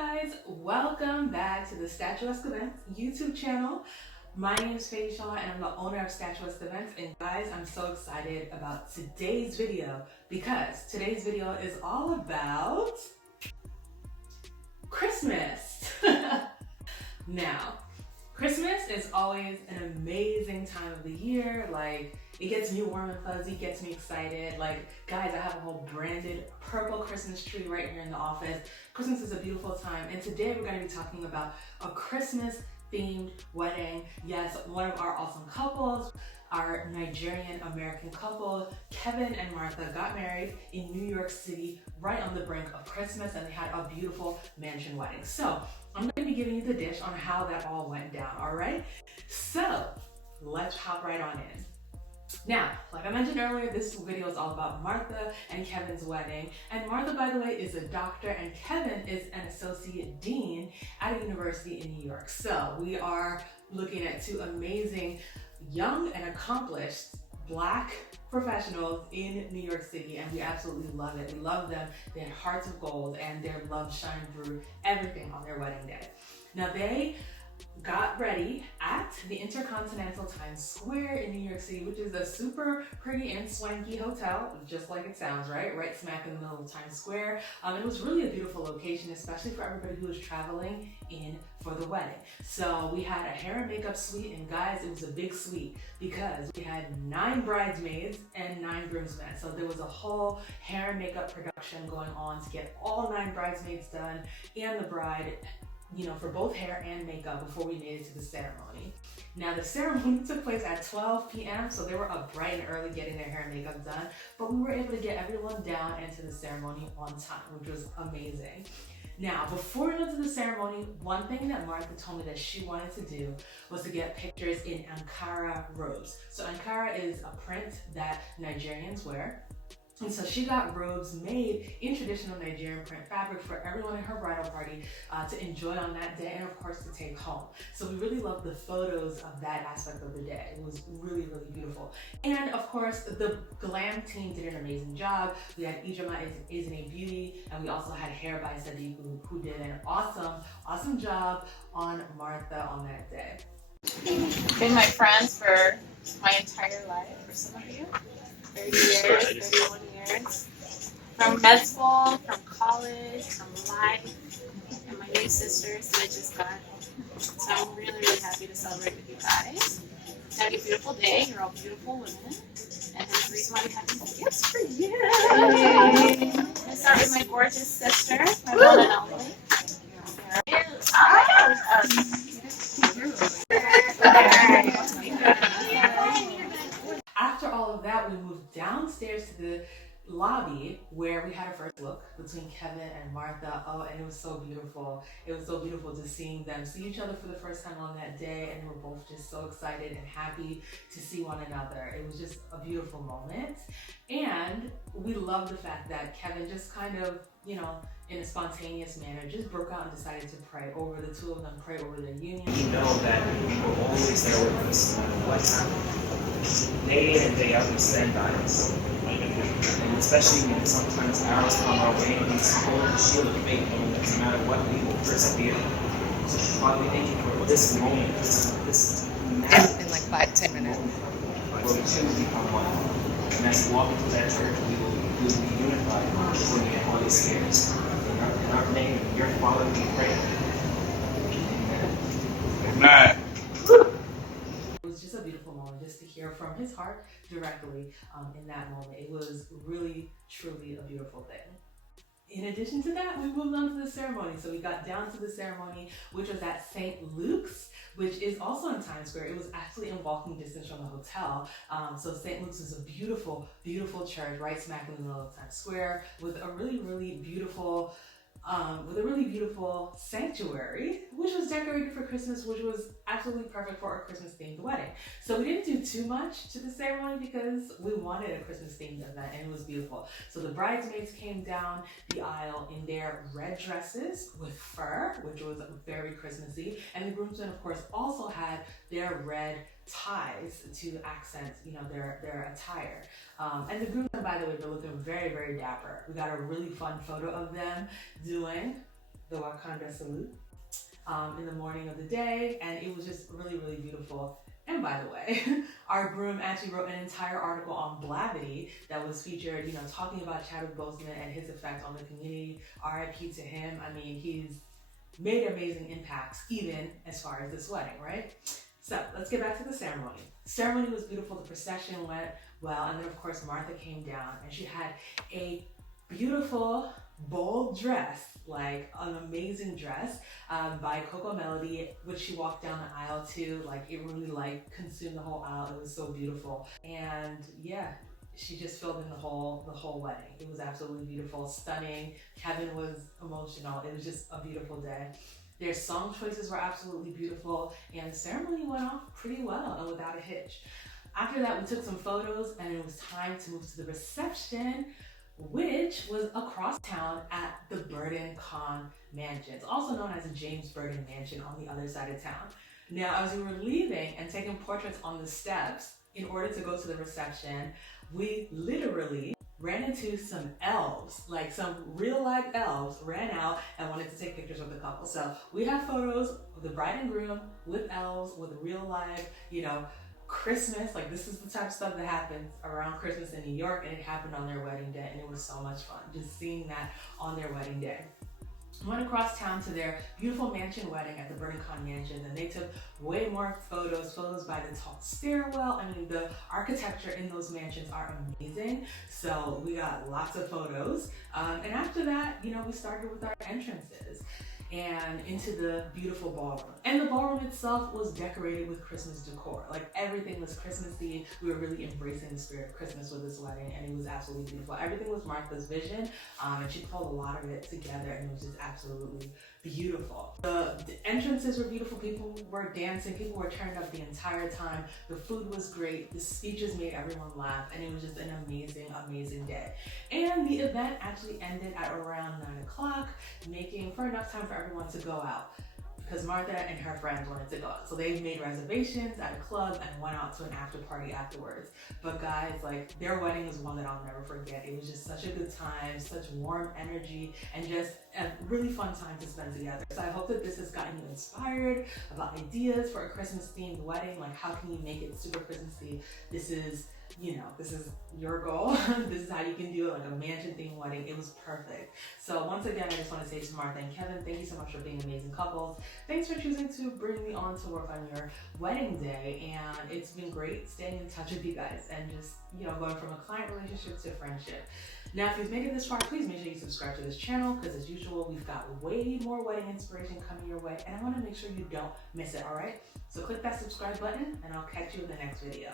guys, welcome back to the Statuesque Events YouTube channel. My name is Faye Shaw and I'm the owner of Statuesque Events, and guys, I'm so excited about today's video because today's video is all about Christmas. Now, Christmas is always an amazing time of the year. Like, it gets me warm and fuzzy, gets me excited. Like, guys, I have a whole branded purple Christmas tree right here in the office. Christmas is a beautiful time, and today we're going to be talking about a Christmas themed wedding. Yes, one of our awesome couples, our Nigerian American couple, Kevin and Martha, got married in New York City right on the brink of Christmas, and they had a beautiful mansion wedding. So I'm going to be giving you the dish on how that all went down, all right? So let's hop right on in. Now, like I mentioned earlier, this video is all about Martha and Kevin's wedding. And Martha, by the way, is a doctor and Kevin is an associate dean at a university in New York. So we are looking at two amazing, young and accomplished Black professionals in New York City, and we absolutely love it. We love them. They had hearts of gold and their love shined through everything on their wedding day. Now, they got ready at the Intercontinental Times Square in New York City, which is a super pretty and swanky hotel, just like it sounds, right? Right smack in the middle of Times Square. It was really a beautiful location, especially for everybody who was traveling in for the wedding. So we had a hair and makeup suite, and guys, it was a big suite because we had 9 bridesmaids and 9 groomsmen. So there was a whole hair and makeup production going on to get all 9 bridesmaids done and the bride, you know, for both hair and makeup before we made it to the ceremony. Now, the ceremony took place at 12 p.m., so they were up bright and early getting their hair and makeup done, but we were able to get everyone down and to the ceremony on time, which was amazing. Now, before we went to the ceremony, one thing that Martha told me that she wanted to do was to get pictures in Ankara robes. So Ankara is a print that Nigerians wear. And so she got robes made in traditional Nigerian print fabric for everyone in her bridal party to enjoy on that day and of course to take home. So we really loved the photos of that aspect of the day. It was really, really beautiful. And of course, the glam team did an amazing job. We had Ijama Izine Beauty, and we also had hair by Sadiq who did an awesome job on Martha on that day. Been my friends for my entire life, for some of you. 30 years, 31 years. From med school, from college, from life, and my new sisters that I just got. So I'm really, really happy to celebrate with you guys. It's gonna be a beautiful day. You're all beautiful women. And there's a reason why we have these gifts for you. Yay. I start with my gorgeous sister, my one and only. After all of that, we moved downstairs to the lobby where we had a first look between Kevin and Martha. Oh, and it was so beautiful. It was so beautiful to see each other for the first time on that day, and they were both just so excited and happy to see one another. It was just a beautiful moment. And we love the fact that Kevin just kind of, you know, in a spontaneous manner, just broke out and decided to pray over the two of them, pray over their union. You know that you were always there with us no matter what happened. Day in and day out, you stand by us. And especially when sometimes arrows come our way and we hold the shield of faith, knowing that no matter what, we will persevere. So Father, we thank you for this moment, this in like 5-10 minutes. where we choose to become one. And as we walk into that church, we will be unified before the Holy Spirit. In our name, your Father, we pray. Amen. It was just a beautiful moment just to hear from his heart directly in that moment. It was really, truly a beautiful thing. In addition to that, we moved on to the ceremony. So we got down to the ceremony, which was at St. Luke's, which is also in Times Square. It was actually in walking distance from the hotel. So St. Luke's is a beautiful, beautiful church right smack in the middle of Times Square with a really, really beautiful sanctuary, which was decorated for Christmas, which was absolutely perfect for a Christmas themed wedding. So we didn't do too much to the ceremony because we wanted a Christmas themed event, and it was beautiful. So the bridesmaids came down the aisle in their red dresses with fur, which was very Christmassy, and the groomsmen, of course, also had their red ties to accent, you know, their attire. And the groomsmen, by the way, were looking very, very dapper. We got a really fun photo of them doing the Wakanda salute in the morning of the day, and it was just really, really beautiful. And by the way, our groom actually wrote an entire article on Blavity that was featured, you know, talking about Chadwick Boseman and his effect on the community. RIP to him. I mean, he's made amazing impacts, even as far as this wedding, right? So let's get back to the ceremony. The ceremony was beautiful. The procession went well, and then of course Martha came down, and she had a beautiful, bold dress, like an amazing dress by Cocomelody, which she walked down the aisle to. Like, it really like consumed the whole aisle. It was so beautiful. And yeah, she just filled in the whole wedding. It was absolutely beautiful, stunning. Kevin was emotional. It was just a beautiful day. Their song choices were absolutely beautiful, and the ceremony went off pretty well and without a hitch. After that, we took some photos, and it was time to move to the reception, which was across town at the Kahn Mansions, also known as the James Burden Mansion on the other side of town. Now, as we were leaving and taking portraits on the steps in order to go to the reception, we literally ran into some elves, like some real life elves ran out and wanted to take pictures of the couple. So we have photos of the bride and groom with elves, with real life, you know, Christmas. Like, this is the type of stuff that happens around Christmas in New York, and it happened on their wedding day, and it was so much fun just seeing that on their wedding day. Went across town to their beautiful mansion wedding at the Kahn Mansion, and they took way more photos by the tall stairwell. I mean, the architecture in those mansions are amazing, so we got lots of photos. And after that, you know, we started with our entrances and into the beautiful ballroom. And the ballroom itself was decorated with Christmas decor. Like, everything was Christmas themed. We were really embracing the spirit of Christmas with this wedding, and it was absolutely beautiful. Everything was Martha's vision, and she pulled a lot of it together, and it was just absolutely beautiful. The entrances were beautiful. People were dancing. People were turned up the entire time. The food was great. The speeches made everyone laugh, and it was just an amazing, amazing day. And the event actually ended at around 9 o'clock, making for enough time for everyone to go out, because Martha and her friends wanted to go out. So they made reservations at a club and went out to an after party afterwards. But guys, like, their wedding is one that I'll never forget. It was just such a good time, such warm energy, and just a really fun time to spend together. So I hope that this has gotten you inspired about ideas for a Christmas themed wedding. Like, how can you make it super Christmassy? This is, you know, this is your goal. This is how you can do it, like a mansion themed wedding. It was perfect. So once again, I just want to say to Martha and Kevin, thank you so much for being amazing couples. Thanks for choosing to bring me on to work on your wedding day. And it's been great staying in touch with you guys and just, you know, going from a client relationship to friendship. Now, if you've made it this far, please make sure you subscribe to this channel, because as usual, we've got way more wedding inspiration coming your way, and I want to make sure you don't miss it, all right? So click that subscribe button, and I'll catch you in the next video.